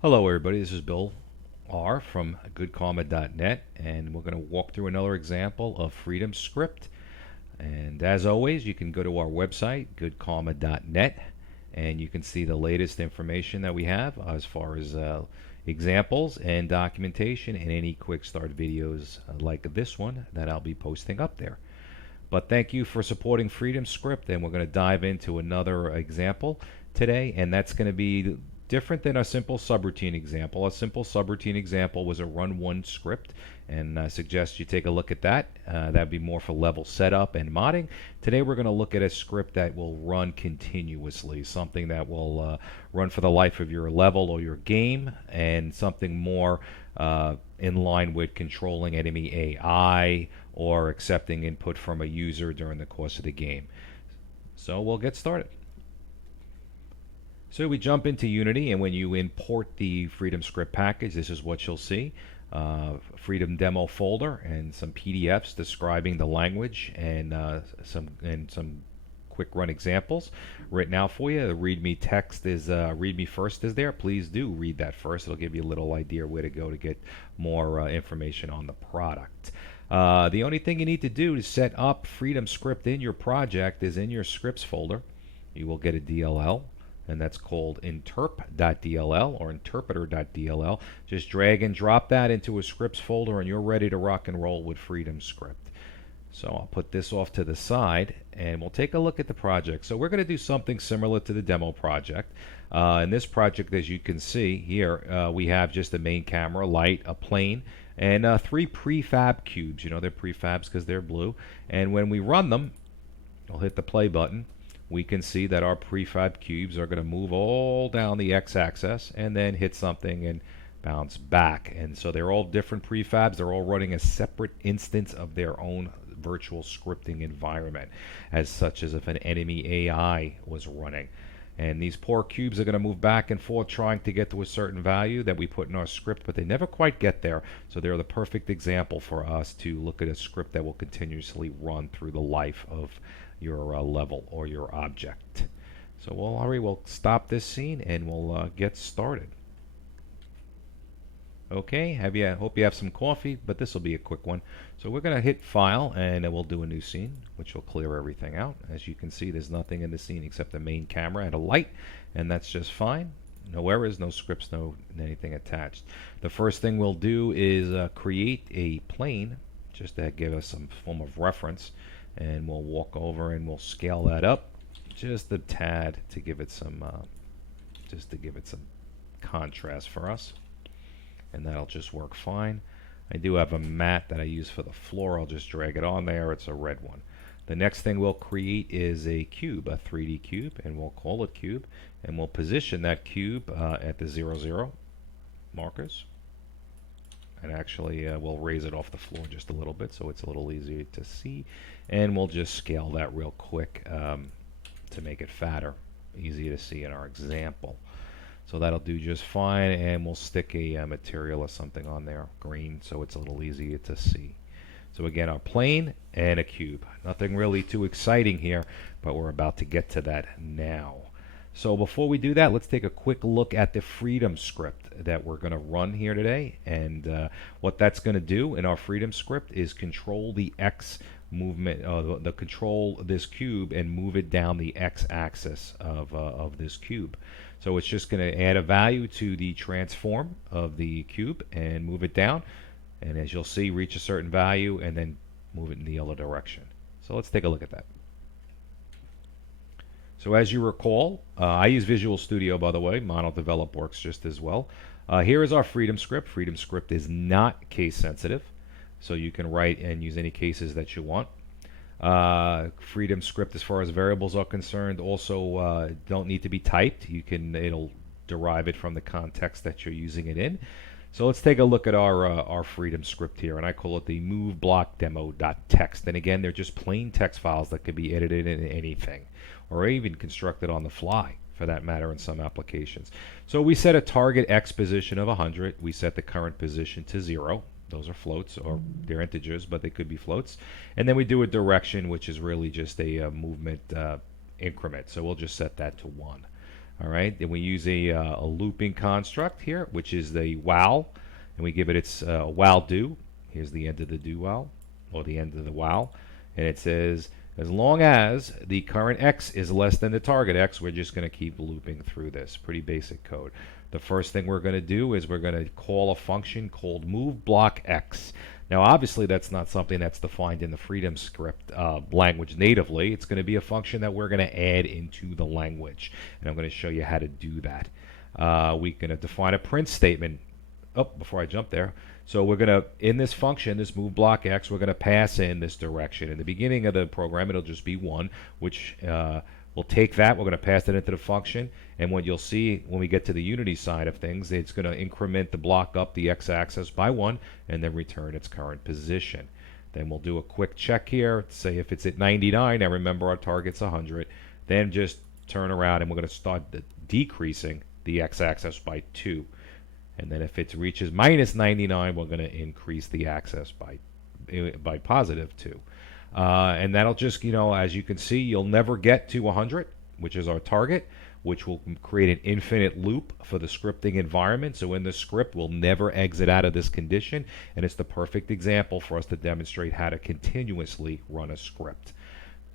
Hello everybody, this is Bill R. from goodkarma.net, and we're going to walk through another example of Freedom Script. And as always, you can go to our website, goodkarma.net, and you can see the latest information that we have as far as examples and documentation and any quick start videos like this one that I'll be posting up there. But thank you for supporting Freedom Script, and we're going to dive into another example today, and that's going to be different than a simple subroutine example. A simple subroutine example was a run one script, and I suggest you take a look at that. That'd be more for level setup and modding. Today we're going to look at a script that will run continuously, something that will run for the life of your level or your game, and something more in line with controlling enemy AI or accepting input from a user during the course of the game. So we'll get started. So we jump into Unity, and when you import the Freedom Script package, this is what you'll see. Freedom demo folder and some PDFs describing the language and some quick run examples written out for you. The README text is README first is there. Please do read that first. It'll give you a little idea where to go to get more information on the product. The only thing you need to do to set up Freedom Script in your project is in your scripts folder. You will get a DLL, and that's called interp.dll or interpreter.dll. Just drag and drop that into a scripts folder, and you're ready to rock and roll with Freedom Script. So I'll put this off to the side, and we'll take a look at the project. So we're going to do something similar to the demo project. In this project, as you can see here, we have just a main camera, light, a plane, and 3 prefab cubes. You know, they're prefabs because they're blue. And when we run them, I'll hit the play button. We can see that our prefab cubes are going to move all down the x-axis and then hit something and bounce back. And so they're all different prefabs. They're all running a separate instance of their own virtual scripting environment, as such as if an enemy AI was running. And these poor cubes are going to move back and forth trying to get to a certain value that we put in our script, but they never quite get there. So they're the perfect example for us to look at a script that will continuously run through the life of your level or your object. So we'll stop this scene and we'll get started. Okay, hope you have some coffee, but this will be a quick one. So we're going to hit File, and then we'll do a new scene, which will clear everything out. As you can see, there's nothing in the scene except the main camera and a light, and that's just fine. No errors, no scripts, no anything attached. The first thing we'll do is create a plane, just to give us some form of reference, and we'll walk over and we'll scale that up just a tad to give it some contrast for us. And that'll just work fine. I do have a mat that I use for the floor. I'll just drag it on there. It's a red one. The next thing we'll create is a cube, a 3D cube, and we'll call it cube, and we'll position that cube at the 0, 0 markers. And actually we'll raise it off the floor just a little bit so it's a little easier to see, and we'll just scale that real quick to make it fatter, easier to see in our example. So that'll do just fine, and we'll stick a material or something on there, green, so it's a little easier to see. So again, our plane and a cube. Nothing really too exciting here, but we're about to get to that now. So before we do that, let's take a quick look at the Freedom Script that we're going to run here today. And what that's going to do in our Freedom Script is control the X movement, control this cube and move it down the x-axis of this cube. So it's just going to add a value to the transform of the cube and move it down, and as you'll see, reach a certain value and then move it in the other direction. So let's take a look at that. So as you recall, I use Visual Studio, by the way. Mono-Develop works just as well. Here is our Freedom Script. Freedom Script is not case sensitive, so you can write and use any cases that you want. Freedom Script, as far as variables are concerned, also don't need to be typed. It'll derive it from the context that you're using it in. So let's take a look at our Freedom Script here, and I call it the MoveBlockDemo.txt. And again, they're just plain text files that can be edited into anything, or even constructed on the fly, for that matter, in some applications. So we set a target X position of 100. We set the current position to 0. Those are floats, or they're integers, but they could be floats. And then we do a direction, which is really just a movement increment. So we'll just set that to 1. All right, then we use a looping construct here, which is the while, and we give it its while do. Here's the end of the do while, or the end of the while, and it says as long as the current x is less than the target x, we're just going to keep looping through this. Pretty basic code. The first thing we're going to do is we're going to call a function called MoveBlockX. Now, obviously, that's not something that's defined in the Freedom script language natively. It's going to be a function that we're going to add into the language, and I'm going to show you how to do that. We're going to define a print statement. Oh, before I jump there. So we're going to, in this function, this MoveBlockX, we're going to pass in this direction. In the beginning of the program, it'll just be 1, which we'll take that, we're going to pass it into the function, and what you'll see when we get to the Unity side of things, it's going to increment the block up the x-axis by 1, and then return its current position. Then we'll do a quick check here, say if it's at 99, now remember our target's 100, then just turn around and we're going to start decreasing the x-axis by 2. And then if it reaches minus 99, we're going to increase the axis by positive 2. And that'll just, as you can see, you'll never get to 100, which is our target, which will create an infinite loop for the scripting environment. So in the script, we'll never exit out of this condition, and it's the perfect example for us to demonstrate how to continuously run a script.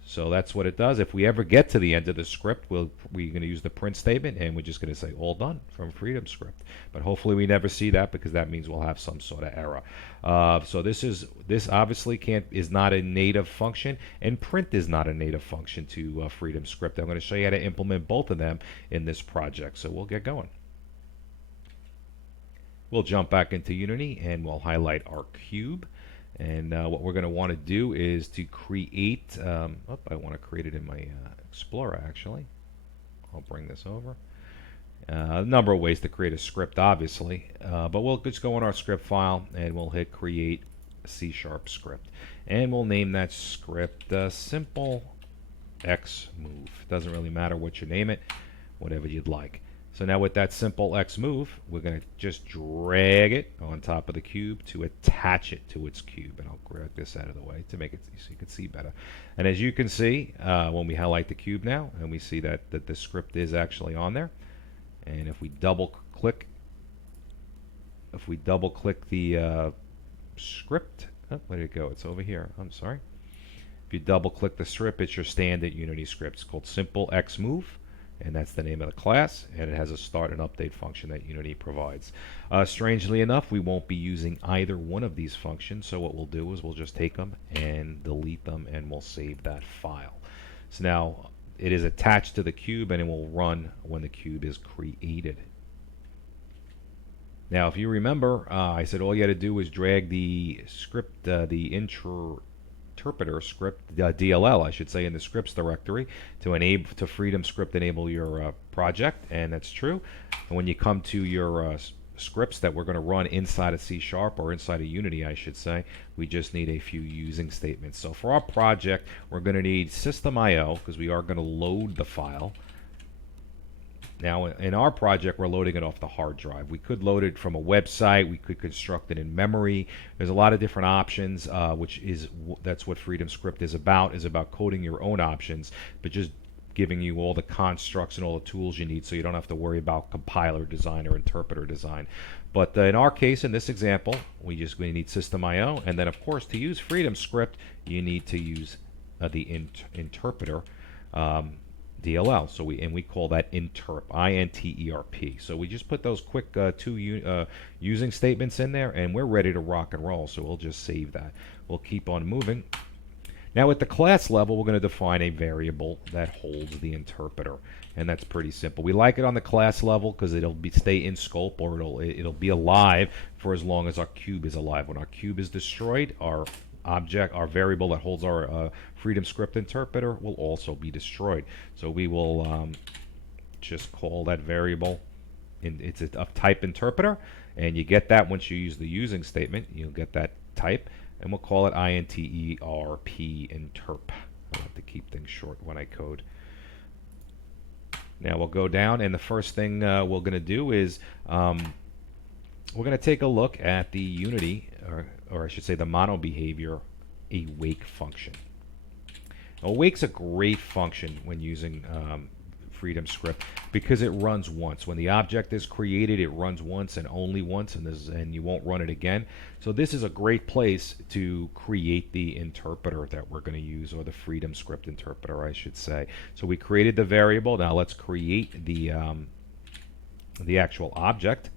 So that's what it does. If we ever get to the end of the script, we're going to use the print statement, and we're just going to say all done from Freedom script. But hopefully we never see that, because that means we'll have some sort of error. So this obviously is not a native function, and print is not a native function to Freedom script. I'm going to show you how to implement both of them in this project. So we'll get going. We'll jump back into Unity, and we'll highlight our cube. And what we're going to want to do is to create, I want to create it in my Explorer actually. I'll bring this over. A number of ways to create a script obviously, but we'll just go in our script file and we'll hit create C# script. And we'll name that script simple X move. Doesn't really matter what you name it, whatever you'd like. So now with that simple X move, we're going to just drag it on top of the cube to attach it to its cube. And I'll grab this out of the way to make it so you can see better. And as you can see, when we highlight the cube now, and we see that the script is actually on there. And if we double click the script, where did it go? It's over here. I'm sorry. If you double click the script, it's your standard Unity script. It's called simple X move. And that's the name of the class, and it has a start and update function that Unity provides. Strangely enough, we won't be using either one of these functions, so what we'll do is we'll just take them and delete them, and we'll save that file. So now it is attached to the cube, and it will run when the cube is created. Now, if you remember, I said all you had to do was drag the script, the interpreter script, DLL I should say, in the scripts directory to Freedom script enable your project, and that's true. And when you come to your scripts that we're going to run inside of C# or inside of Unity I should say, we just need a few using statements. So for our project, we're going to need system.io because we are going to load the file. Now, in our project, we're loading it off the hard drive. We could load it from a website. We could construct it in memory. There's a lot of different options, that's what Freedom Script is about coding your own options, but just giving you all the constructs and all the tools you need so you don't have to worry about compiler design or interpreter design. But in our case, in this example, we need system.io, and then, of course, to use Freedom Script, you need to use the interpreter. DLL, so we call that interp, I-N-T-E-R-P. So we just put those quick two using statements in there, and we're ready to rock and roll. So we'll just save that. We'll keep on moving. Now at the class level, we're going to define a variable that holds the interpreter, and that's pretty simple. We like it on the class level because it'll stay in scope, or it'll be alive for as long as our cube is alive. When our cube is destroyed, our variable that holds our Freedom Script interpreter will also be destroyed. So we will just call that variable, it's a type interpreter, and you get that once you use the using statement. You'll get that type, and we'll call it interp interp. I like to keep things short when I code. Now we'll go down, and the first thing we're going to do is we're going to take a look at the Unity, or I should say the mono behavior awake function. Now, awake's a great function when using Freedom script because it runs once. When the object is created, it runs once and only once, and you won't run it again. So this is a great place to create the interpreter that we're going to use, or the Freedom script interpreter, I should say. So we created the variable. Now let's create the actual object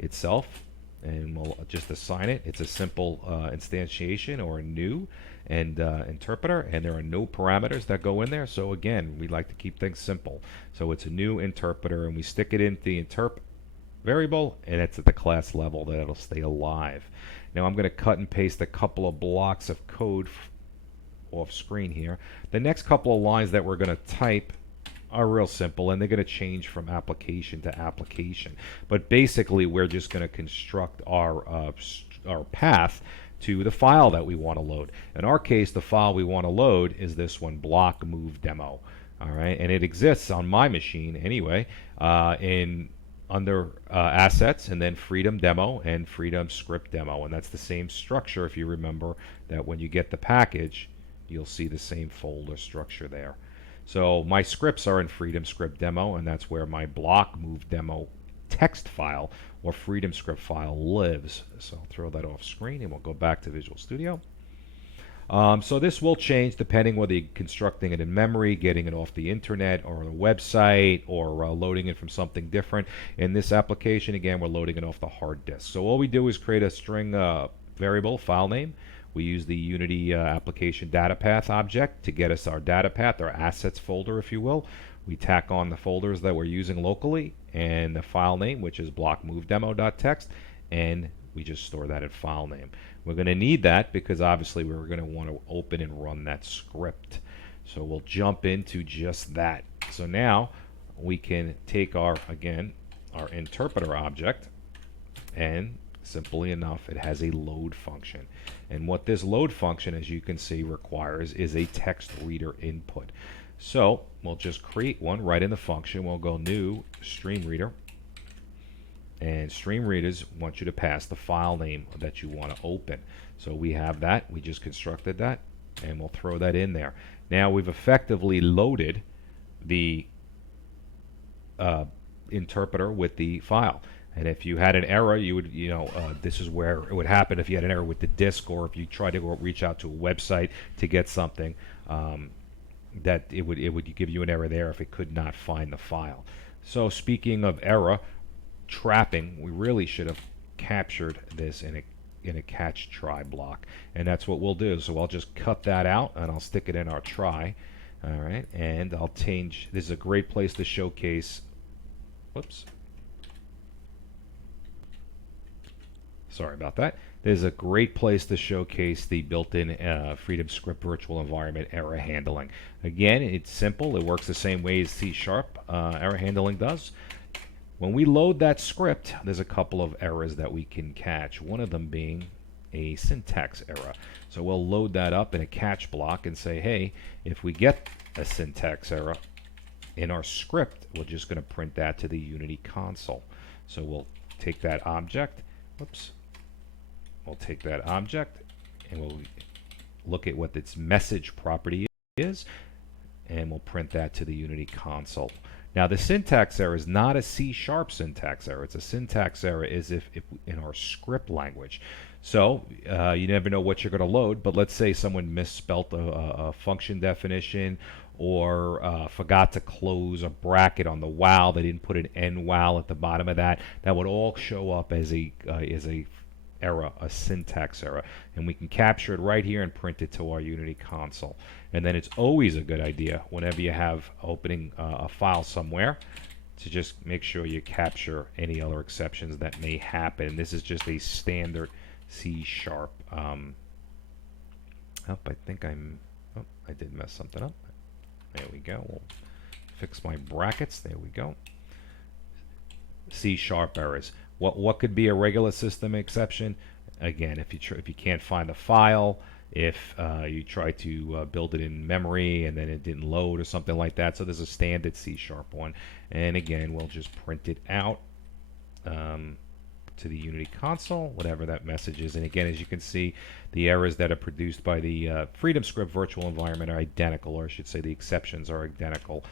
itself, and we'll just assign it. It's a simple instantiation or a new and interpreter, and there are no parameters that go in there. So again, we like to keep things simple. So it's a new interpreter, and we stick it into the interp variable, and it's at the class level that it'll stay alive. Now I'm going to cut and paste a couple of blocks of code off screen here. The next couple of lines that we're going to type are real simple, and they're going to change from application to application. But basically, we're just going to construct our path to the file that we want to load. In our case, the file we want to load is this one, block move demo. All right, and it exists on my machine anyway, under assets, and then Freedom demo and Freedom script demo, and that's the same structure. If you remember that when you get the package, you'll see the same folder structure there. So my scripts are in Freedom script demo, and that's where my block move demo text file or Freedom script file lives. So I'll throw that off screen, and we'll go back to Visual Studio. So this will change depending whether you're constructing it in memory, getting it off the internet or on a website, or loading it from something different. In this application, again, we're loading it off the hard disk. So all we do is create a string variable file name. We use the Unity application data path object to get us our data path, our assets folder, if you will. We tack on the folders that we're using locally and the file name, which is blockmovedemo.txt, and we just store that in file name. We're going to need that because obviously we're going to want to open and run that script. So we'll jump into just that. So now we can take our interpreter object, and simply enough, it has a load function. And what this load function, as you can see, requires is a text reader input. So we'll just create one right in the function. We'll go new stream reader. And stream readers want you to pass the file name that you want to open. So we have that. We just constructed that, and we'll throw that in there. Now we've effectively loaded the interpreter with the file. And if you had an error, you would, this is where it would happen if you had an error with the disk, or if you tried to go reach out to a website to get something, that it would give you an error there if it could not find the file. So speaking of error trapping, we really should have captured this in a catch try block, and that's what we'll do. So I'll just cut that out, and I'll stick it in our try. All right, and I'll change. This is a great place to showcase. Whoops. Sorry about that. This is a great place to showcase the built-in Freedom Script virtual environment error handling. Again, it's simple. It works the same way as C# error handling does. When we load that script, there's a couple of errors that we can catch, one of them being a syntax error. So we'll load that up in a catch block and say, hey, if we get a syntax error in our script, we're just going to print that to the Unity console. So we'll take that object, we'll take that object, and we'll look at what its message property is, and we'll print that to the Unity console. Now the syntax error is not a C# syntax error. It's a syntax error as if in our script language. So you never know what you're going to load, but let's say someone misspelt a function definition, or forgot to close a bracket on the while. They didn't put an end while at the bottom of that. That would all show up as a error, a syntax error, and we can capture it right here and print it to our Unity console. And then it's always a good idea whenever you have opening a file somewhere to just make sure you capture any other exceptions that may happen. This is just a standard C#. I did mess something up. There we go. We'll fix my brackets. There we go. C# errors. What could be a regular system exception? Again, if you can't find a file, if you try to build it in memory and then it didn't load or something like that. So there's a standard C# one, and again, we'll just print it out. to the Unity console, whatever that message is. And again, as you can see, the errors that are produced by the Freedom Script virtual environment are identical, or I should say the exceptions are identical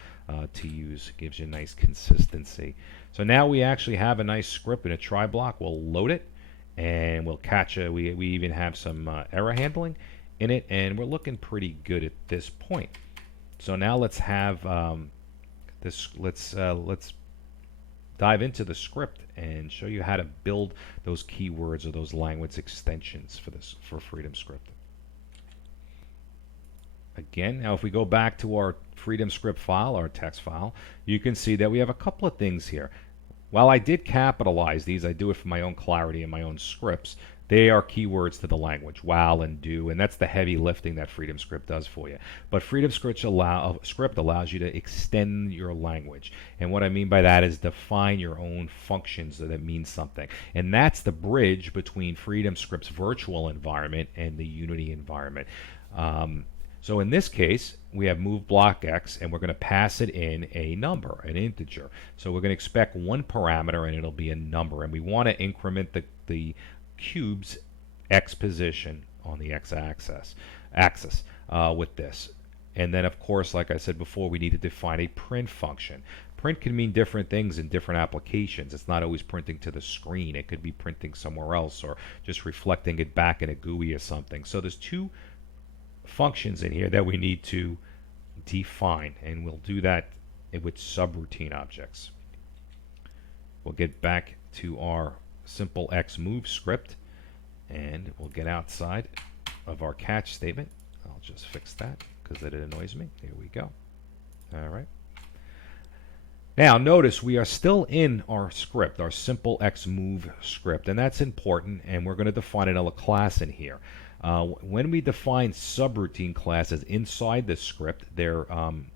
to use. It gives you nice consistency. So now we actually have a nice script in a try block. We'll load it, and we'll catch a, we even have some error handling in it, and we're looking pretty good at this point. So now let's have let's dive into the script and show you how to build those keywords or those language extensions for Freedom Script. Again, now if we go back to our Freedom Script file, our text file, you can see that we have a couple of things here. While I did capitalize these, I do it for my own clarity and my own scripts. They are keywords to the language, while and do, and that's the heavy lifting that Freedom Script does for you. But Freedom Script allows you to extend your language. And what I mean by that is define your own functions that mean something. And that's the bridge between Freedom Script's virtual environment and the Unity environment. So in this case, we have MoveBlockX, and we're going to pass it in a number, an integer. So we're going to expect one parameter, and it'll be a number. And we want to increment the cube's x position on the x-axis with this. And then, of course, like I said before, we need to define a print function. Print can mean different things in different applications. It's not always printing to the screen. It could be printing somewhere else or just reflecting it back in a GUI or something. So there's two functions in here that we need to define, and we'll do that with subroutine objects. We'll get back to our simple X move script, and we'll get outside of our catch statement. I'll just fix that because it annoys me. Here we go. All right. Now notice we are still in our script, our simple X move script, and that's important, and we're going to define another class in here. When we define subroutine classes inside the script, they're,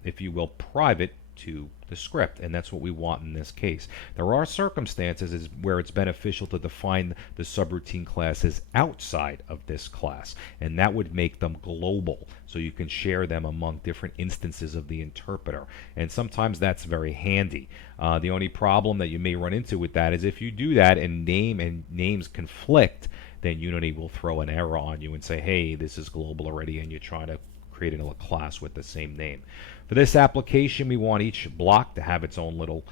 if you will, private to the script, and that's what we want in this case. There are circumstances where it's beneficial to define the subroutine classes outside of this class, and that would make them global, so you can share them among different instances of the interpreter, and sometimes that's very handy. The only problem that you may run into with that is if you do that and names conflict, then Unity will throw an error on you and say, hey, this is global already, and you're trying to create another class with the same name. For this application, we want each block to have its own little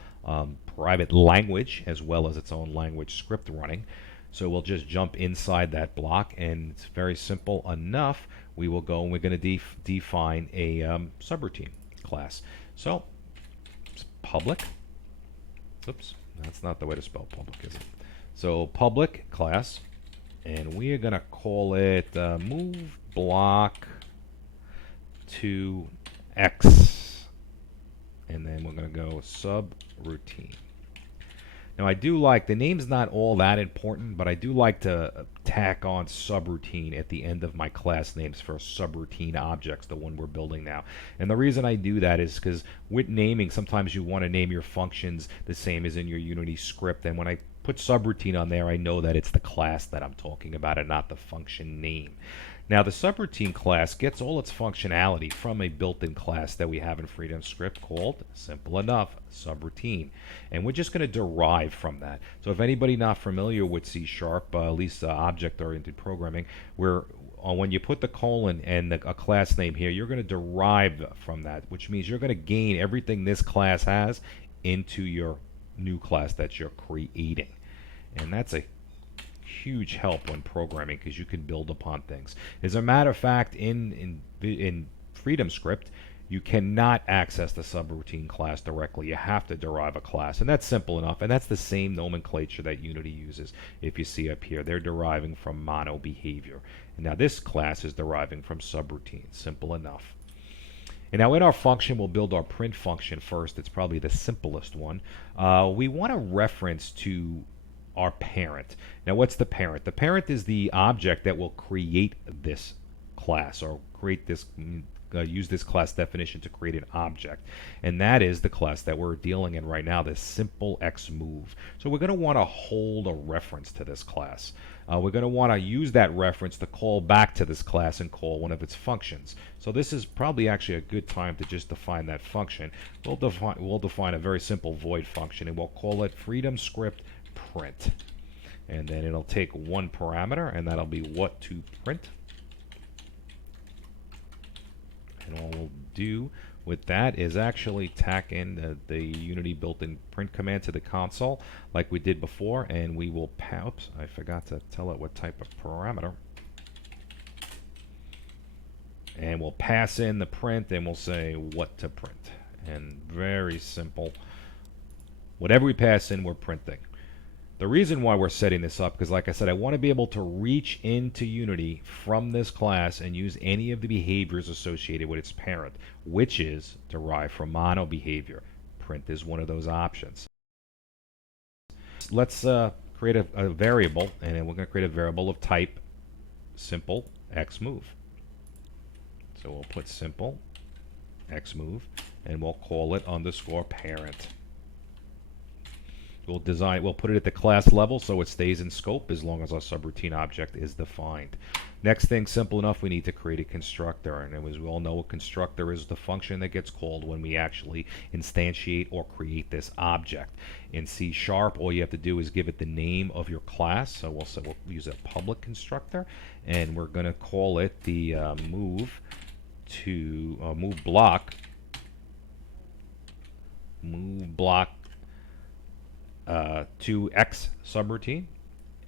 private language as well as its own language script running. So we'll just jump inside that block, and it's very simple enough. We will go and we're going to define a subroutine class. So it's public. Oops, that's not the way to spell public, is it? So public class, and we are going to call it move block to X, and then we're going to go subroutine. Now I do like, the name's not all that important, but I do like to tack on subroutine at the end of my class names for subroutine objects, the one we're building now. And the reason I do that is because with naming, sometimes you want to name your functions the same as in your Unity script, and when I put subroutine on there, I know that it's the class that I'm talking about and not the function name. Now the subroutine class gets all its functionality from a built-in class that we have in Freedom Script called, simple enough, subroutine. And we're just going to derive from that. So if anybody not familiar with C#, at least object-oriented programming, where when you put the colon and a class name here, you're going to derive from that, which means you're going to gain everything this class has into your new class that you're creating. And that's a huge help when programming because you can build upon things. As a matter of fact, in Freedom Script, you cannot access the subroutine class directly. You have to derive a class, and that's simple enough, and that's the same nomenclature that Unity uses. If you see up here, they're deriving from mono behavior. And now this class is deriving from subroutine. Simple enough. And now in our function, we'll build our print function first. It's probably the simplest one. We want a reference to our parent. Now what's the parent? The parent is the object that will create this class, or create this, use this class definition to create an object. And that is the class that we're dealing in right now, this simple X move. So we're going to want to hold a reference to this class. We're going to want to use that reference to call back to this class and call one of its functions. So this is probably actually a good time to just define that function. We'll define a very simple void function, and we'll call it Freedom Script print. and then it'll take one parameter, and that'll be what to print. And all we'll do with that is actually tack in the Unity built-in print command to the console like we did before, and we will oops, I forgot to tell it what type of parameter. And we'll pass in the print, and we'll say what to print. And very simple. Whatever we pass in, we're printing. The reason why we're setting this up, because like I said, I want to be able to reach into Unity from this class and use any of the behaviors associated with its parent, which is derived from mono behavior. Print is one of those options. Let's create a variable, and then we're going to create a variable of type simple xmove. So we'll put simple xmove, and we'll call it underscore parent. We'll put it at the class level so it stays in scope as long as our subroutine object is defined. Next thing, simple enough, we need to create a constructor. And as we all know, a constructor is the function that gets called when we actually instantiate or create this object. In C#, all you have to do is give it the name of your class. So we'll use a public constructor, and we're going to call it the MoveBlock to X subroutine,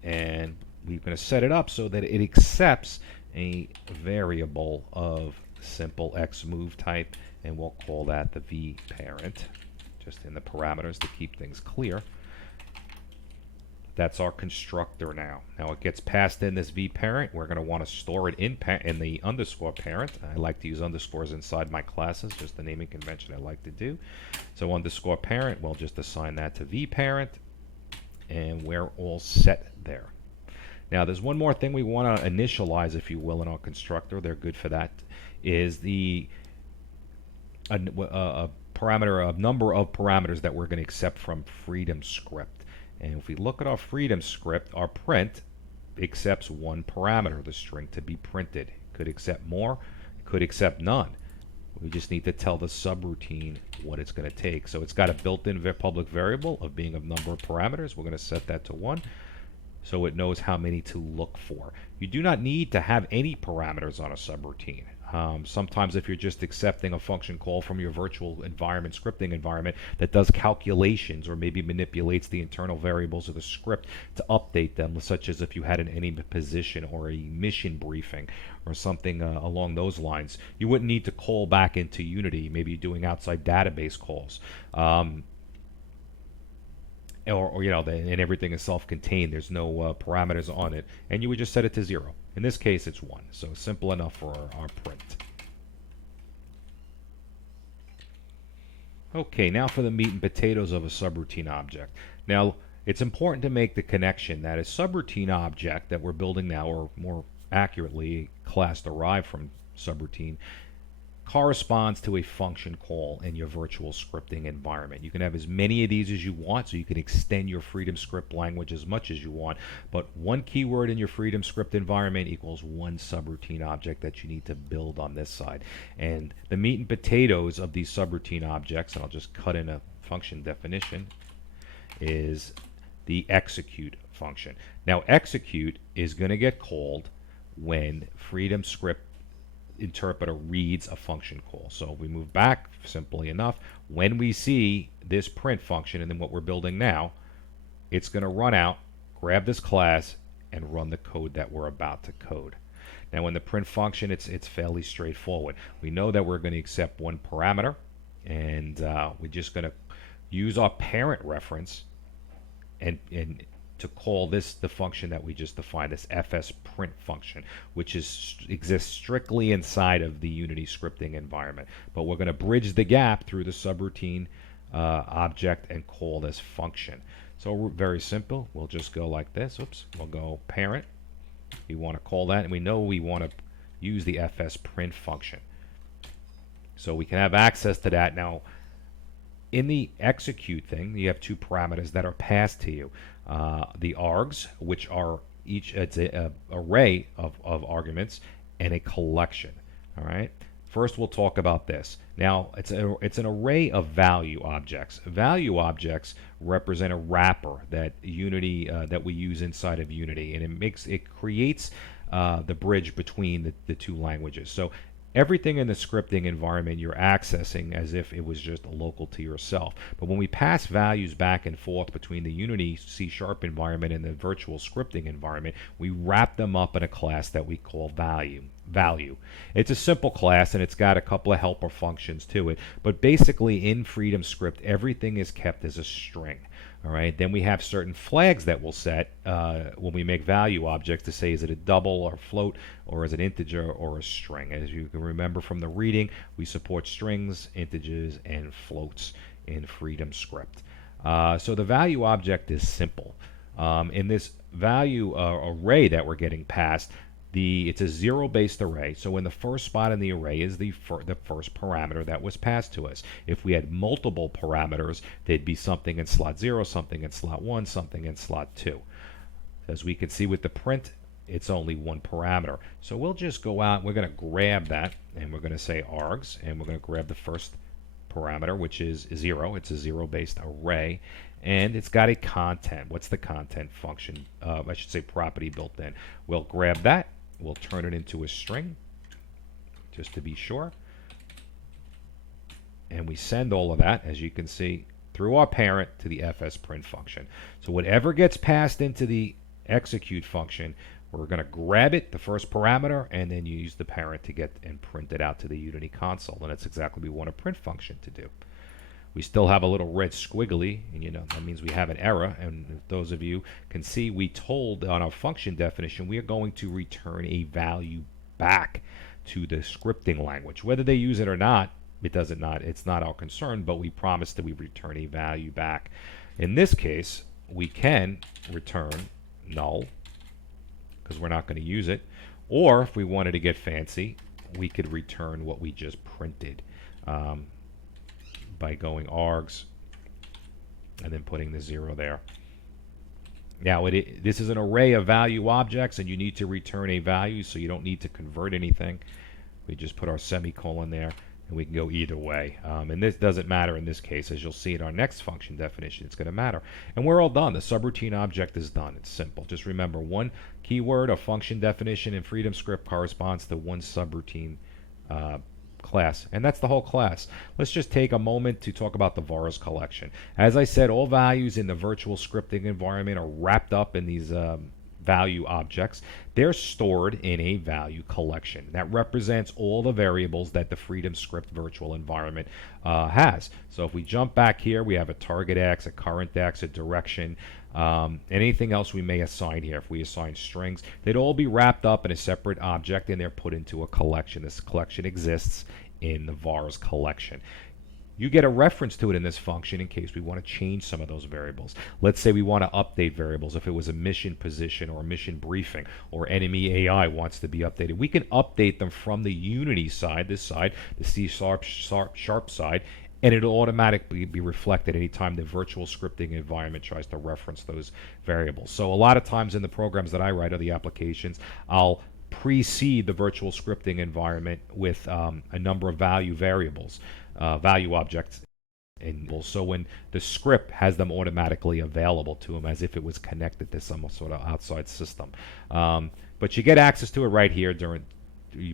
and we're going to set it up so that it accepts a variable of simple xmove type, and we'll call that the vParent, just in the parameters to keep things clear. That's our constructor now. Now it gets passed in this vParent. We're going to want to store it in the underscore parent. I like to use underscores inside my classes, just the naming convention I like to do. So underscore parent, we'll just assign that to vParent, and we're all set there. Now there's one more thing we want to initialize, if you will, in our constructor. They're good for that. Is the parameter, a number of parameters that we're going to accept from Freedom script. And if we look at our Freedom script, our print accepts one parameter, the string to be printed. It could accept more, it could accept none. We just need to tell the subroutine what it's going to take. So it's got a built-in public variable of being a number of parameters. We're going to set that to 1 so it knows how many to look for. You do not need to have any parameters on a subroutine. Sometimes if you're just accepting a function call from your virtual environment, scripting environment, that does calculations or maybe manipulates the internal variables of the script to update them, such as if you had an any position or a mission briefing or something along those lines, you wouldn't need to call back into Unity, maybe doing outside database calls. Or you know, and everything is self-contained. There's no parameters on it, and you would just set it to 0. In this case, it's 1. So simple enough for our print. Okay, now for the meat and potatoes of a subroutine object. Now, it's important to make the connection that a subroutine object that we're building now, or more accurately, a class derived from subroutine, corresponds to a function call in your virtual scripting environment. You can have as many of these as you want, so you can extend your Freedom script language as much as you want, but one keyword in your Freedom script environment equals one subroutine object that you need to build on this side. And the meat and potatoes of these subroutine objects, and I'll just cut in a function definition, is the execute function. Now execute is going to get called when Freedom script interpreter reads a function call. So if we move back, simply enough, when we see this print function and then what we're building now, it's going to run out, grab this class, and run the code that we're about to code. Now in the print function, it's fairly straightforward. We know that we're going to accept one parameter, and we're just going to use our parent reference and to call this the function that we just defined, this fs print function, which exists strictly inside of the Unity scripting environment. But we're going to bridge the gap through the subroutine object and call this function. So very simple. We'll just go like this. Oops. We'll go parent. We want to call that, and we know we want to use the fs print function. So we can have access to that. Now, in the execute thing, you have two parameters that are passed to you. The args, which are each, it's an array of arguments, and a collection. All right. First, we'll talk about this. Now, it's an array of value objects. Value objects represent a wrapper that Unity that we use inside of Unity, and it creates the bridge between the two languages. So everything in the scripting environment you're accessing as if it was just local to yourself. But when we pass values back and forth between the Unity C# environment and the virtual scripting environment, we wrap them up in a class that we call value. It's a simple class and it's got a couple of helper functions to it, but basically in FreedomScript everything is kept as a string. All right. Then we have certain flags that we'll set when we make value objects to say is it a double or float or is it integer or a string. As you can remember from the reading, we support strings, integers, and floats in FreedomScript. So the value object is simple. In this value array that we're getting passed, it's a zero-based array, so in the first spot in the array is the first parameter that was passed to us. If we had multiple parameters, there'd be something in slot 0, something in slot 1, something in slot 2. As we can see with the print, it's only one parameter. So we'll just go out, we're going to grab that, and we're going to say args, and we're going to grab the first parameter, which is 0. It's a zero-based array, and it's got a content. What's the content function? I should say property built in. We'll grab that. We'll turn it into a string, just to be sure. And we send all of that, as you can see, through our parent to the fsprint function. So whatever gets passed into the execute function, we're going to grab it, the first parameter, and then use the parent to get and print it out to the Unity console. And that's exactly what we want a print function to do. We still have a little red squiggly, and that means we have an error. And those of you can see, we told on our function definition we are going to return a value back to the scripting language. Whether they use it or not, it's not our concern, but we promised that we return a value back. In this case, we can return null because we're not going to use it, or if we wanted to get fancy, we could return what we just printed. By going args and then putting the 0 there. Now this is an array of value objects and you need to return a value, so you don't need to convert anything. We just put our semicolon there and we can go either way. And this doesn't matter in this case. As you'll see in our next function definition, it's going to matter. And we're all done. The subroutine object is done. It's simple. Just remember, one keyword of function definition in FreedomScript corresponds to one subroutine class, and that's the whole class. Let's just take a moment to talk about the vars collection. As I said, all values in the virtual scripting environment are wrapped up in these value objects. They're stored in a value collection that represents all the variables that the FreedomScript virtual environment has. So if we jump back here, we have a target X, a current X, a direction, anything else we may assign here. If we assign strings, they'd all be wrapped up in a separate object and they're put into a collection. This collection exists in the vars collection. You get a reference to it in this function in case we want to change some of those variables. Let's say we want to update variables. If it was a mission position or a mission briefing or enemy AI wants to be updated, we can update them from the Unity side, this side, the C# side, and it'll automatically be reflected anytime the virtual scripting environment tries to reference those variables. So a lot of times in the programs that I write or the applications, I'll precede the virtual scripting environment with a number of value variables, value objects. And so when the script has them automatically available to them as if it was connected to some sort of outside system. But you get access to it right here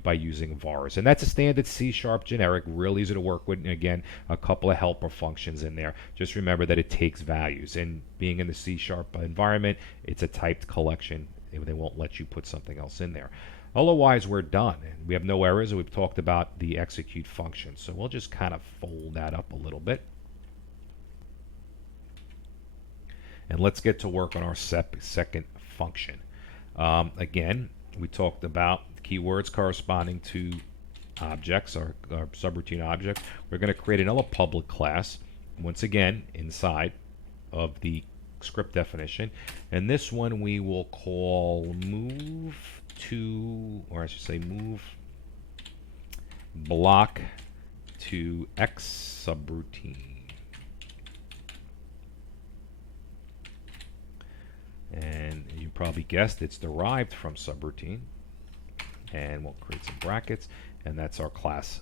by using vars, and that's a standard C# generic, real easy to work with, and again a couple of helper functions in there. Just remember that it takes values, and being in the C# environment, it's a typed collection. They won't let you put something else in there. Otherwise, we're done. We have no errors, and we've talked about the execute function. So we'll just kind of fold that up a little bit. And let's get to work on our second function. Again, we talked about keywords corresponding to objects, or subroutine objects. We're going to create another public class, once again, inside of the script definition. And this one we will call move to, or I should say move block to X subroutine. And you probably guessed it's derived from subroutine. And we'll create some brackets, and that's our class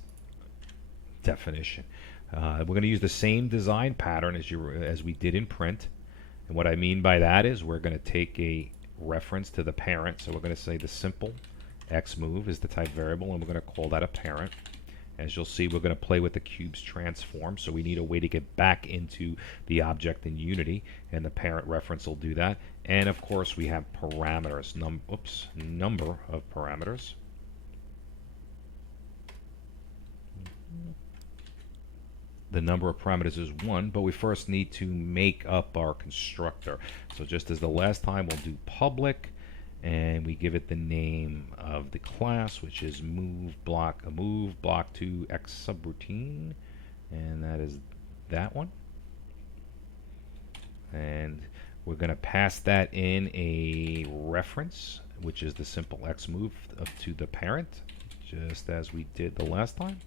definition. We're going to use the same design pattern as we did in print. And what I mean by that is we're going to take a reference to the parent. So we're going to say the simple xMove is the type variable, and we're going to call that a parent. As you'll see, we're going to play with the cube's transform, so we need a way to get back into the object in Unity, and the parent reference will do that. And of course, we have parameters, number of parameters. The number of parameters is 1, but we first need to make up our constructor. So just as the last time, we'll do public, and we give it the name of the class, which is MoveBlock2 X subroutine, and that is that one. And we're going to pass that in a reference, which is the simple xMove to the parent, just as we did the last time.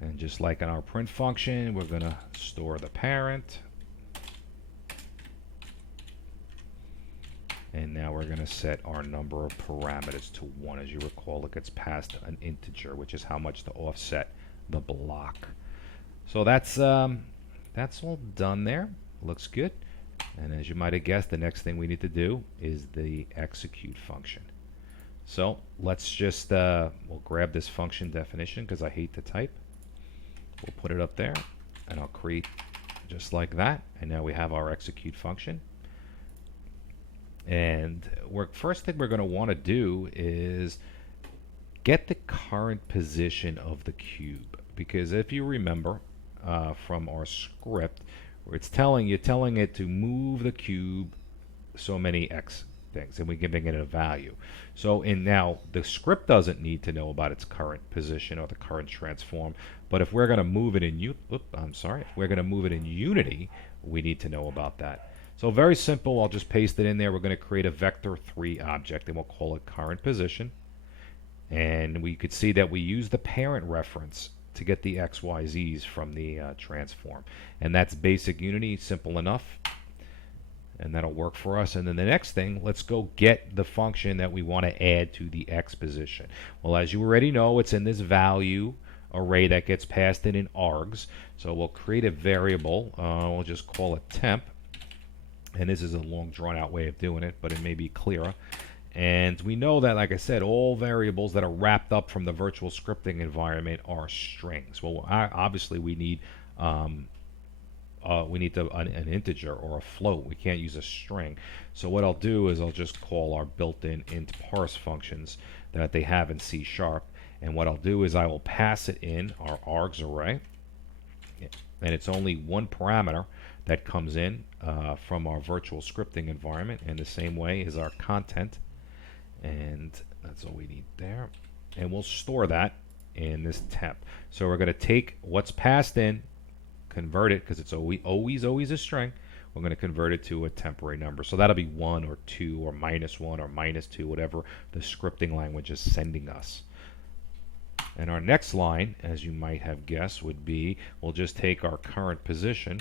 And just like in our print function, we're going to store the parent. And now we're going to set our number of parameters to 1. As you recall, it gets passed an integer, which is how much to offset the block. So that's all done there. Looks good. And as you might have guessed, the next thing we need to do is the execute function. So let's just, we'll grab this function definition because I hate to type. We'll put it up there, and I'll create just like that. And now we have our execute function. And first thing we're going to want to do is get the current position of the cube. Because if you remember from our script, where it's telling it to move the cube so many x things, and we're giving it a value. So now the script doesn't need to know about its current position or the current transform, but if we're going to move it in if we're going to move it in Unity, we need to know about that. So very simple. I'll just paste it in there. We're going to create a vector3 object, and we'll call it current position. And we could see that we use the parent reference to get the x, y, z's from the transform, and that's basic Unity, simple enough. And that'll work for us. And then the next thing, let's go get the function that we want to add to the x position. Well, as you already know, it's in this value array that gets passed in args. So we'll create a variable. We'll just call it temp. And this is a long drawn out way of doing it, but it may be clearer. And we know that, like I said, all variables that are wrapped up from the virtual scripting environment are strings. Well, obviously we need an integer or a float. We can't use a string. So what I'll do is I'll just call our built-in int parse functions that they have in C#. And what I'll do is I will pass it in our args array. And it's only one parameter that comes in from our virtual scripting environment. And the same way is our content. And that's all we need there. And we'll store that in this temp. So we're going to take what's passed in, convert it, because it's always a string. We're going to convert it to a temporary number. So that'll be 1 or 2 or -1 or -2, whatever the scripting language is sending us. And our next line, as you might have guessed, would be we'll just take our current position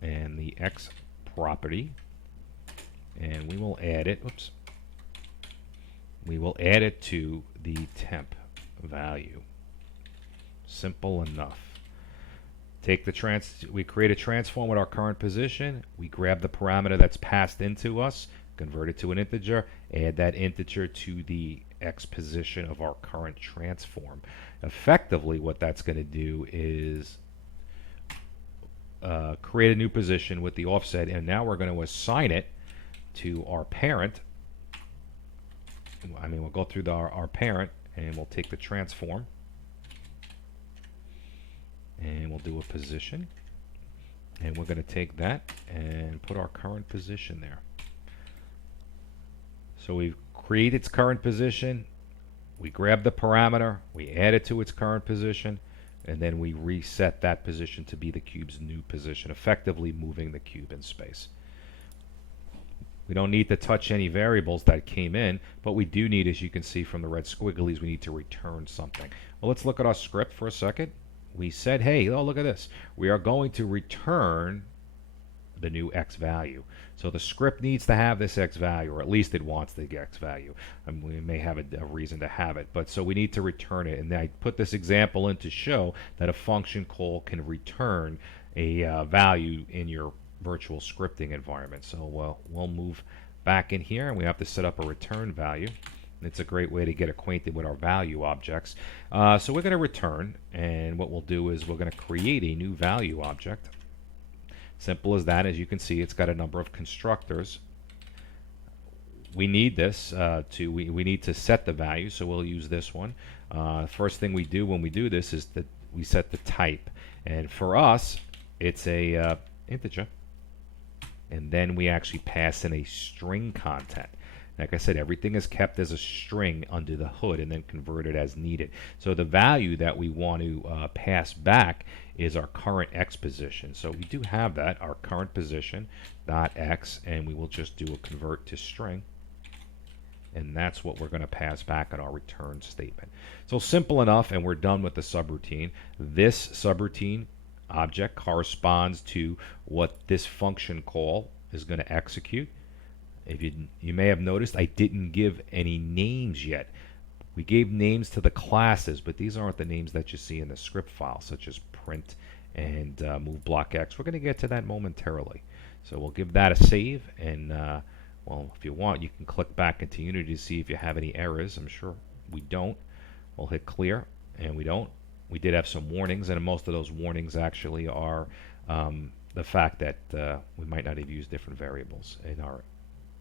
and the x property, and we will add it. Oops. We will add it to the temp value. Simple enough. Take the we create a transform with our current position. We grab the parameter that's passed into us, convert it to an integer, add that integer to the x position of our current transform. Effectively, what that's going to do is create a new position with the offset, and now we're going to assign it to our parent. We'll go through our parent, and we'll take the transform, and we'll do a position, and we're going to take that and put our current position there. So we create its current position, we grab the parameter, we add it to its current position, and then we reset that position to be the cube's new position, effectively moving the cube in space. We don't need to touch any variables that came in, but we do need, as you can see from the red squigglies, we need to return something. Well, let's look at our script for a second. We said, hey, oh, look at this. We are going to return the new X value. So the script needs to have this X value, or at least it wants the X value. We may have a reason to have it, but so we need to return it. And I put this example in to show that a function call can return a value in your virtual scripting environment. So we'll move back in here, and we have to set up a return value. It's a great way to get acquainted with our value objects. So we're going to return, and what we'll do is we're going to create a new value object. Simple as that. As you can see, it's got a number of constructors. We need this we need to set the value, so we'll use this one. First thing we do when we do this is that we set the type, and for us it's a integer, and then we actually pass in a string content. Like I said, everything is kept as a string under the hood and then converted as needed. So the value that we want to pass back is our current X position. So we do have that, our current position dot X, and we will just do a convert to string. And that's what we're going to pass back in our return statement. So simple enough, and we're done with the subroutine. This subroutine object corresponds to what this function call is going to execute. If you may have noticed, I didn't give any names yet. We gave names to the classes, but these aren't the names that you see in the script file, such as print and MoveBlockX. We're going to get to that momentarily. So we'll give that a save, and well, if you want, you can click back into Unity to see if you have any errors. I'm sure we don't. We'll hit clear, and we don't. We did have some warnings, and most of those warnings actually are the fact that we might not have used different variables in our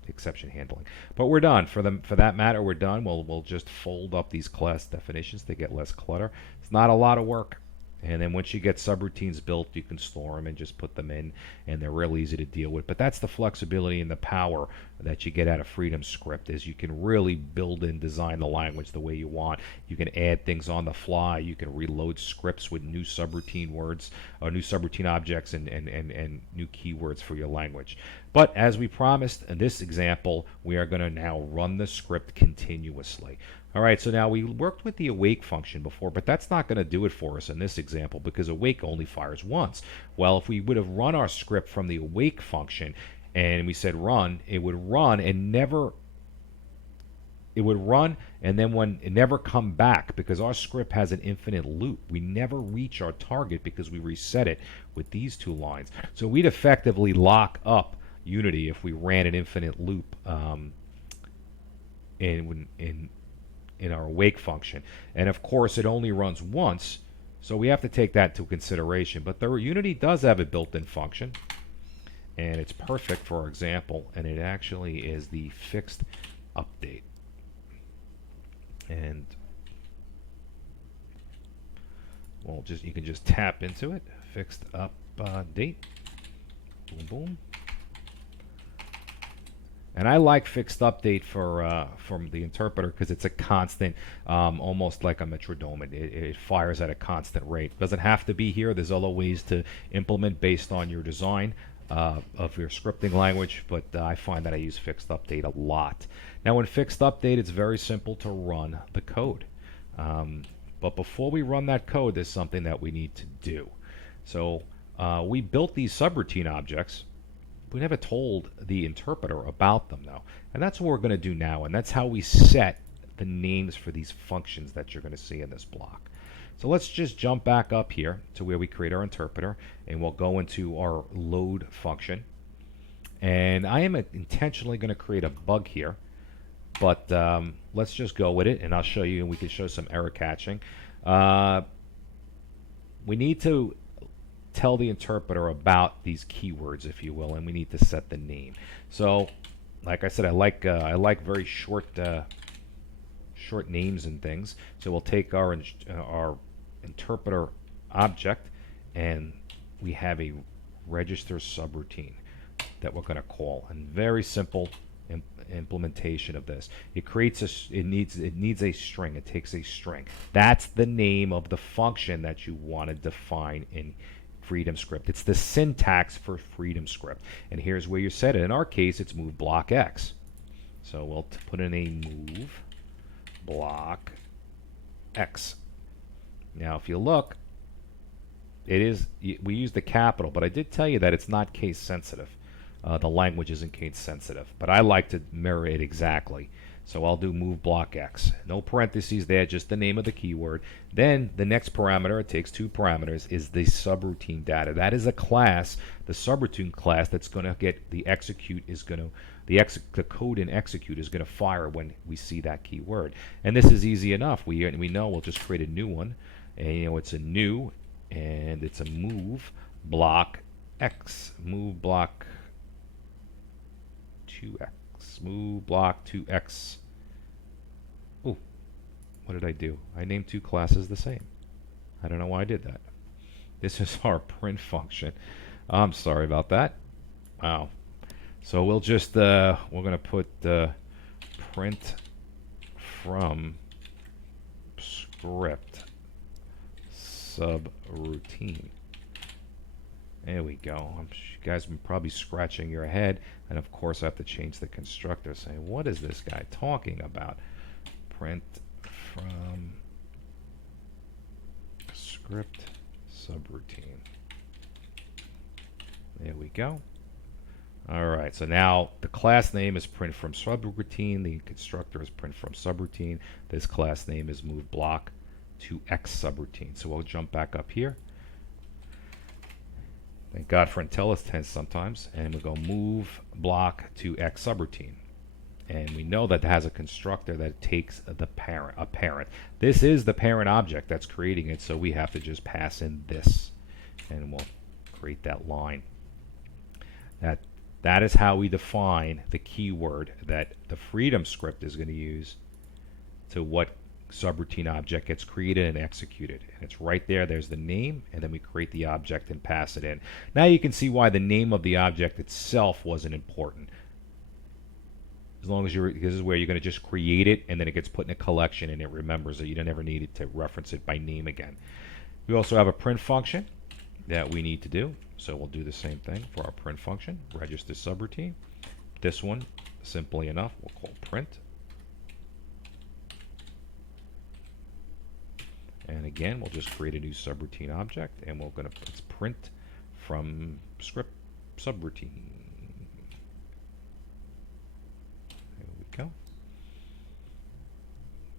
exception handling. But we're done. For that matter, we're done. We'll just fold up these class definitions to get less clutter. It's not a lot of work. And then once you get subroutines built, you can store them and just put them in, and they're real easy to deal with. But that's the flexibility and the power that you get out of Freedom Script, is you can really build and design the language the way you want. You can add things on the fly. You can reload scripts with new subroutine words, or new subroutine objects, and new keywords for your language. But as we promised in this example, we are going to now run the script continuously. All right, so now we worked with the awake function before, but that's not going to do it for us in this example, because awake only fires once. Well, if we would have run our script from the awake function and we said run, it would run and then never come back, because our script has an infinite loop. We never reach our target because we reset it with these two lines. So we'd effectively lock up Unity if we ran an infinite loop in our awake function. And of course it only runs once, so we have to take that into consideration. But the Unity does have a built-in function, and it's perfect for our example, and it actually is the fixed update. And well, you can just tap into it. Fixed update. Boom boom. And I like fixed update from the interpreter because it's a constant, almost like a metronome. It fires at a constant rate. Doesn't have to be here. There's other ways to implement based on your design of your scripting language, but I find that I use fixed update a lot. Now in fixed update, it's very simple to run the code. But before we run that code, there's something that we need to do. So we built these subroutine objects. We never told the interpreter about them, though. And that's what we're going to do now, and that's how we set the names for these functions that you're going to see in this block. So let's just jump back up here to where we create our interpreter, and we'll go into our load function. And I am intentionally going to create a bug here, but let's just go with it, and I'll show you, and we can show some error catching. We need to tell the interpreter about these keywords, if you will, and we need to set the name. So, like I said, I like very short names and things. So we'll take our interpreter object, and we have a register subroutine that we're going to call. And very simple implementation of this. It creates it needs a string. It takes a string. That's the name of the function that you want to define in Freedom Script. It's the syntax for Freedom Script, and here's where you set it. In our case, it's MoveBlockX. So we'll put in a MoveBlockX. Now, if you look, it is, we use the capital, but I did tell you that it's not case sensitive. The language isn't case sensitive, but I like to mirror it exactly. So I'll do MoveBlockX. No parentheses there, just the name of the keyword. Then the next parameter, it takes two parameters, is the subroutine data. That is a class, the subroutine class, that's going to get the execute is going to the code in execute is going to fire when we see that keyword. And this is easy enough. We know we'll just create a new one, and it's a new, and it's a move block X, move block 2X. Move block 2X. Oh, what did I do? I named two classes the same. I don't know why I did that. This is our print function. I'm sorry about that. Wow. So we'll just we're going to put print from script subroutine. There we go. You guys are probably scratching your head, and of course I have to change the constructor, saying, what is this guy talking about? Print from script subroutine. There we go. All right, so now the class name is print from subroutine. The constructor is print from subroutine. This class name is MoveBlock to X subroutine. So we'll jump back up here. Thank God for IntelliSense sometimes. And we go move block to X subroutine. And we know that it has a constructor that takes the parent, a parent. This is the parent object that's creating it, so we have to just pass in this. And we'll create that line. That is how we define the keyword that the Freedom script is going to use to what subroutine object gets created and executed. And it's right there. There's the name, and then we create the object and pass it in. Now you can see why the name of the object itself wasn't important. As long as this is where you're going to just create it, and then it gets put in a collection, and it remembers it. You don't ever need it to reference it by name again. We also have a print function that we need to do. So we'll do the same thing for our print function. Register subroutine. This one, simply enough, we'll call print. And again, we'll just create a new subroutine object, and we're going to print from script subroutine. There we go.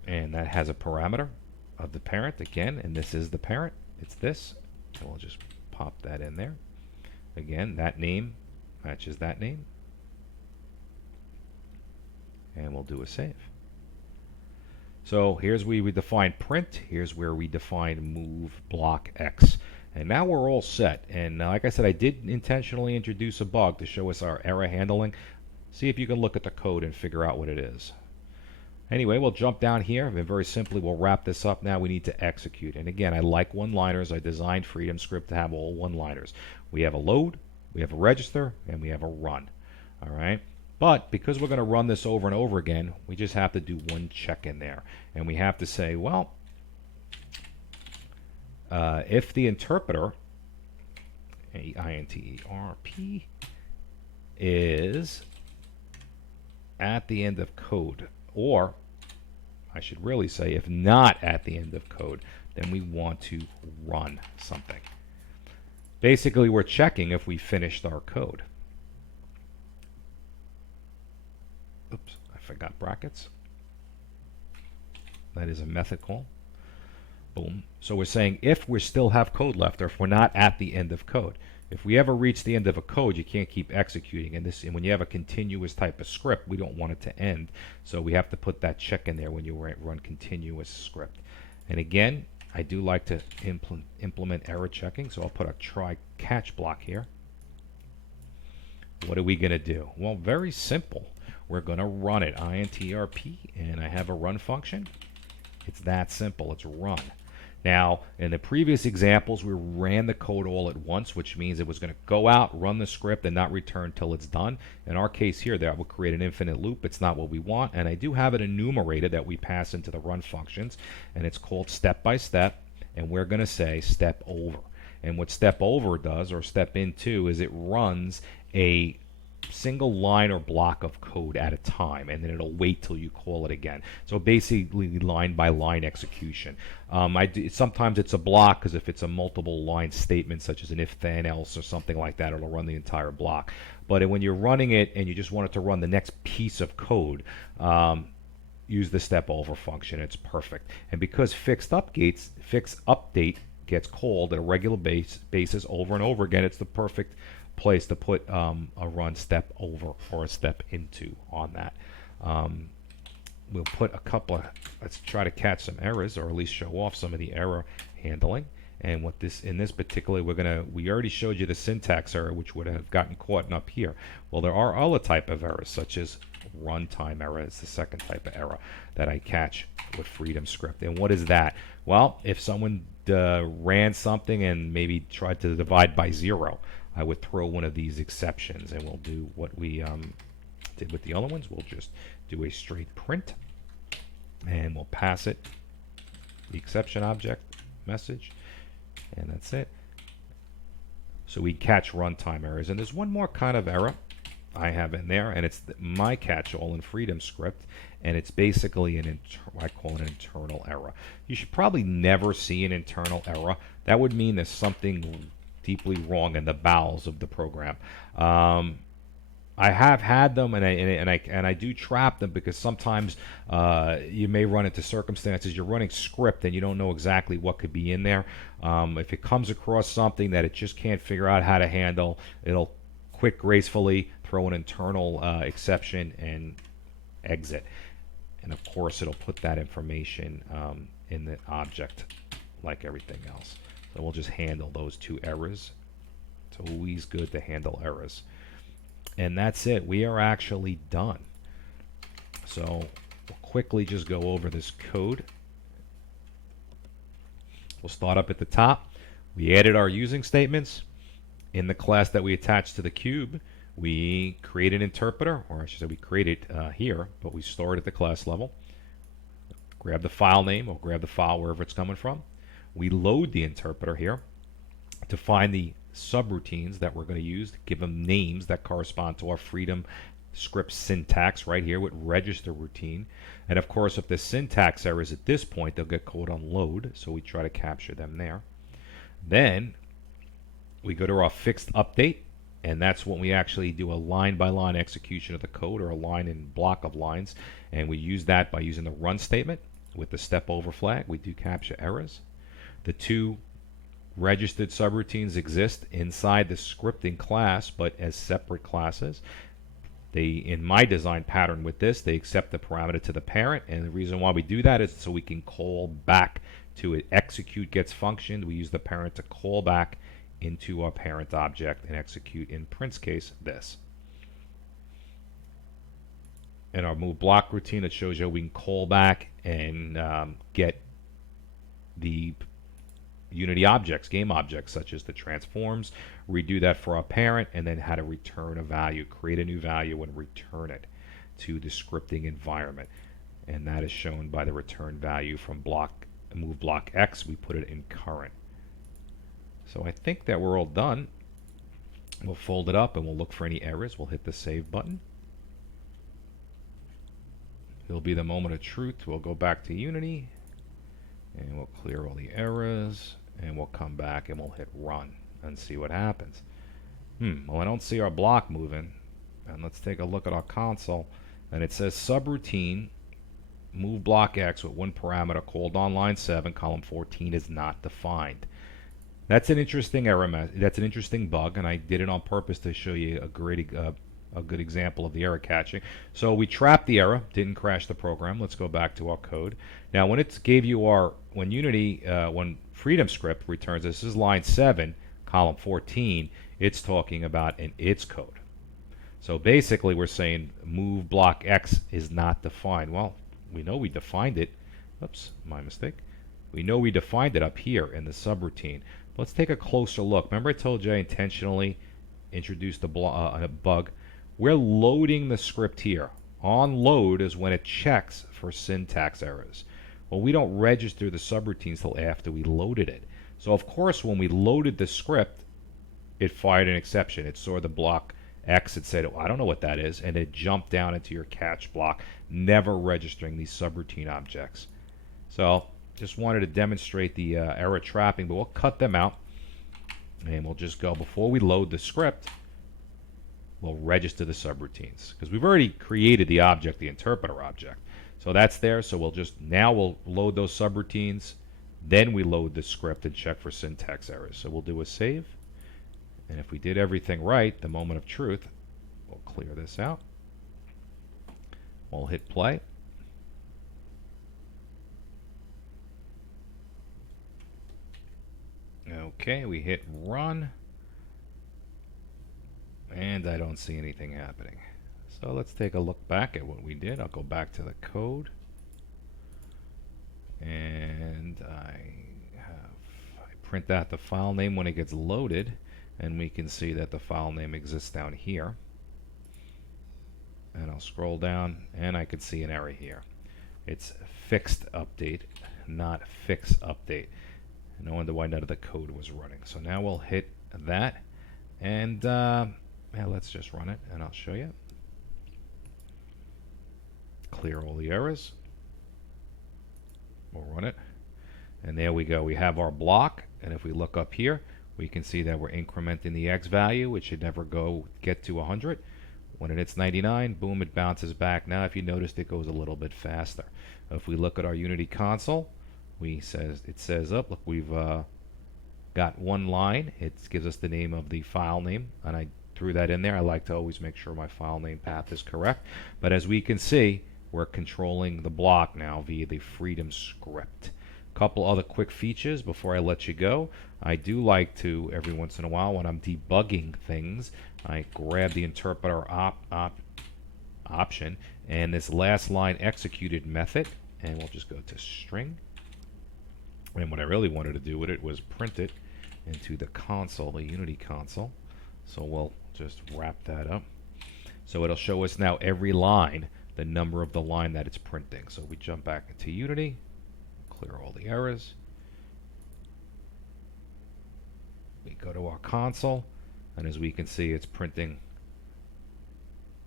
And that has a parameter of the parent again, and this is the parent. It's this. And we'll just pop that in there. Again, that name matches that name. And we'll do a save. So here's where we define print. Here's where we define MoveBlockX. And now we're all set. And like I said, I did intentionally introduce a bug to show us our error handling. See if you can look at the code and figure out what it is. Anyway, we'll jump down here, and very simply we'll wrap this up. Now we need to execute. And again, I like one-liners. I designed Freedom Script to have all one-liners. We have a load, we have a register, and we have a run. All right? But because we're going to run this over and over again, we just have to do one check in there. And we have to say, well, if the interpreter, INTERP, is at the end of code, or I should really say if not at the end of code, then we want to run something. Basically, we're checking if we finished our code. Oops, I forgot brackets. That is a method call. Boom. So we're saying if we still have code left, or if we're not at the end of code. If we ever reach the end of a code, you can't keep executing. And when you have a continuous type of script, we don't want it to end. So we have to put that check in there when you run continuous script. And again, I do like to implement error checking. So I'll put a try catch block here. What are we going to do? Well, very simple. We're going to run it, INTERP, and I have a run function. It's that simple. It's run. Now, in the previous examples, we ran the code all at once, which means it was going to go out, run the script, and not return till it's done. In our case here, that will create an infinite loop. It's not what we want, and I do have it enumerated that we pass into the run functions, and it's called step by step, and we're going to say step over. And what step over does, or step into, is it runs a single line or block of code at a time, and then it'll wait till you call it again. So basically line by line execution. Sometimes it's a block, because if it's a multiple line statement such as an if then else or something like that, it'll run the entire block. But when you're running it and you just want it to run the next piece of code, use the step over function. It's perfect. And because fixed update gets called at a regular basis over and over again, it's the perfect place to put a run step over or a step into on that. We'll put a couple of, let's try to catch some errors, or at least show off some of the error handling. And what in this particular, we already showed you the syntax error, which would have gotten caught up here. Well, there are other type of errors, such as runtime error. It's the second type of error that I catch with Freedom Script. And what is that? Well, if someone ran something and maybe tried to divide by 0, I would throw one of these exceptions, and we'll do what we did with the other ones. We'll just do a straight print, and we'll pass it the exception object message, and that's it. So we catch runtime errors. And there's one more kind of error I have in there, and it's my catch-all in Freedom Script, and it's basically I call it an internal error. You should probably never see an internal error. That would mean there's something deeply wrong in the bowels of the program. I have had them, and I do trap them, because sometimes you may run into circumstances. You're running script and you don't know exactly what could be in there. If it comes across something that it just can't figure out how to handle, it'll quit gracefully, throw an internal exception, and exit. And of course, it'll put that information in the object like everything else. So we'll just handle those 2 errors. It's always good to handle errors. And that's it. We are actually done. So we'll quickly just go over this code. We'll start up at the top. We added our using statements. In the class that we attached to the cube, we create an interpreter, or I should say we create it here, but we store it at the class level. Grab the file name, or grab the file wherever it's coming from. We load the interpreter here to find the subroutines that we're going to use, to give them names that correspond to our Freedom Script syntax right here with register routine. And of course, if the syntax errors at this point, they'll get called on load, so we try to capture them there. Then we go to our fixed update, and that's when we actually do a line-by-line execution of the code, or a line and block of lines, and we use that by using the run statement with the step over flag. We do capture errors. The 2 registered subroutines exist inside the scripting class, but as separate classes. In my design pattern with this, they accept the parameter to the parent, and the reason why we do that is so we can call back to it. Execute gets functioned. We use the parent to call back into our parent object and execute, in Print's case, this. In our move block routine, it shows you we can call back and get the Unity objects, game objects, such as the transforms. Redo that for our parent, and then how to return a value, create a new value, and return it to the scripting environment. And that is shown by the return value from MoveBlockX. We put it in current. So I think that we're all done. We'll fold it up and we'll look for any errors. We'll hit the save button. It'll be the moment of truth. We'll go back to Unity and we'll clear all the errors, and we'll come back and we'll hit run and see what happens. Well, I don't see our block moving. And let's take a look at our console, and it says subroutine MoveBlockX with 1 parameter called on line 7, column 14 is not defined. That's an interesting error. That's an interesting bug, and I did it on purpose to show you a good example of the error catching. So we trapped the error, didn't crash the program. Let's go back to our code. Now, when it gave you when Freedom Script returns, this is line 7, column 14, it's talking about in its code. So basically, we're saying MoveBlockX is not defined. Well, we know we defined it. Oops, my mistake. We know we defined it up here in the subroutine. Let's take a closer look. Remember I told you I intentionally introduced a bug? We're loading the script here. On load is when it checks for syntax errors. Well, we don't register the subroutines till after we loaded it. So of course, when we loaded the script, it fired an exception. It saw the block X, it said, oh, I don't know what that is, and it jumped down into your catch block, never registering these subroutine objects. So just wanted to demonstrate the error trapping, but we'll cut them out, and we'll just go, before we load the script, we'll register the subroutines, because we've already created the object, the interpreter object. So that's there, so we'll load those subroutines, then we load the script and check for syntax errors. So we'll do a save, and if we did everything right, the moment of truth, we'll clear this out. We'll hit play. Okay, we hit run, and I don't see anything happening. So let's take a look back at what we did. I'll go back to the code, and I print out the file name when it gets loaded, and we can see that the file name exists down here. And I'll scroll down, and I can see an error here. It's fixed update, not fix update. No wonder why none of the code was running. So now we'll hit that, and yeah, let's just run it, and I'll show you. Clear all the errors. We'll run it, and there we go. We have our block, and if we look up here, we can see that we're incrementing the X value. It should never get to 100. When it hits 99, boom, it bounces back. Now, if you noticed, it goes a little bit faster. If we look at our Unity console, it says up, look, we've got one line. It gives us the name of the file name, and I threw that in there. I like to always make sure my file name path is correct. But as we can see, we're controlling the block now via the Freedom script. A couple other quick features before I let you go. I do like to, every once in a while, when I'm debugging things, I grab the interpreter option and this last line executed method, and we'll just go to string. And what I really wanted to do with it was print it into the console, the Unity console. So we'll just wrap that up. So it'll show us now every line, the number of the line that it's printing. So we jump back into Unity, clear all the errors. We go to our console, and as we can see, it's printing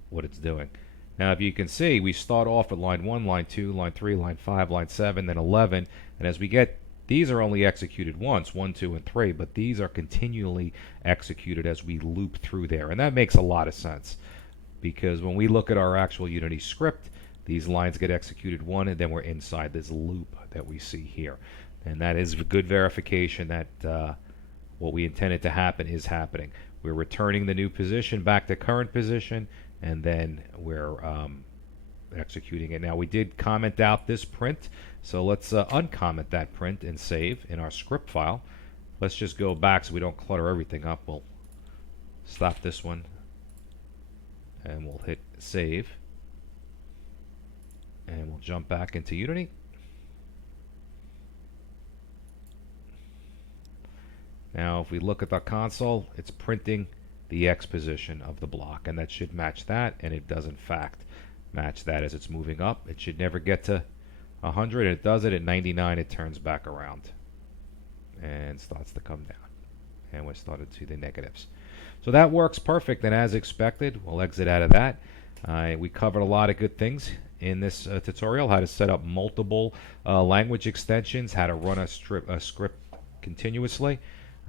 what it's doing. Now, if you can see, we start off at line 1, line 2, line 3, line 5, line 7, then 11, and as we get, these are only executed once, 1, 2, and 3, but these are continually executed as we loop through there, and that makes a lot of sense, because when we look at our actual Unity script, these lines get executed one, and then we're inside this loop that we see here, and that is a good verification that what we intended to happen is happening. We're returning the new position back to current position, and then we're executing it. Now, we did comment out this print, so let's uncomment that print and save in our script file. Let's just go back so we don't clutter everything up. We'll stop this one, and we'll hit save, and we'll jump back into Unity. Now, if we look at the console, it's printing the X position of the block, and that should match that, and it does in fact match that as it's moving up. It should never get to 100, and it does it at 99. It turns back around and starts to come down, and we're starting to see the negatives. So that works perfect, and as expected, we'll exit out of that. We covered a lot of good things in this tutorial: how to set up multiple language extensions, how to run a script continuously.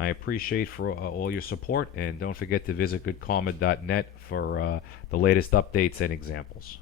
I appreciate for all your support, and don't forget to visit goodkarma.net for the latest updates and examples.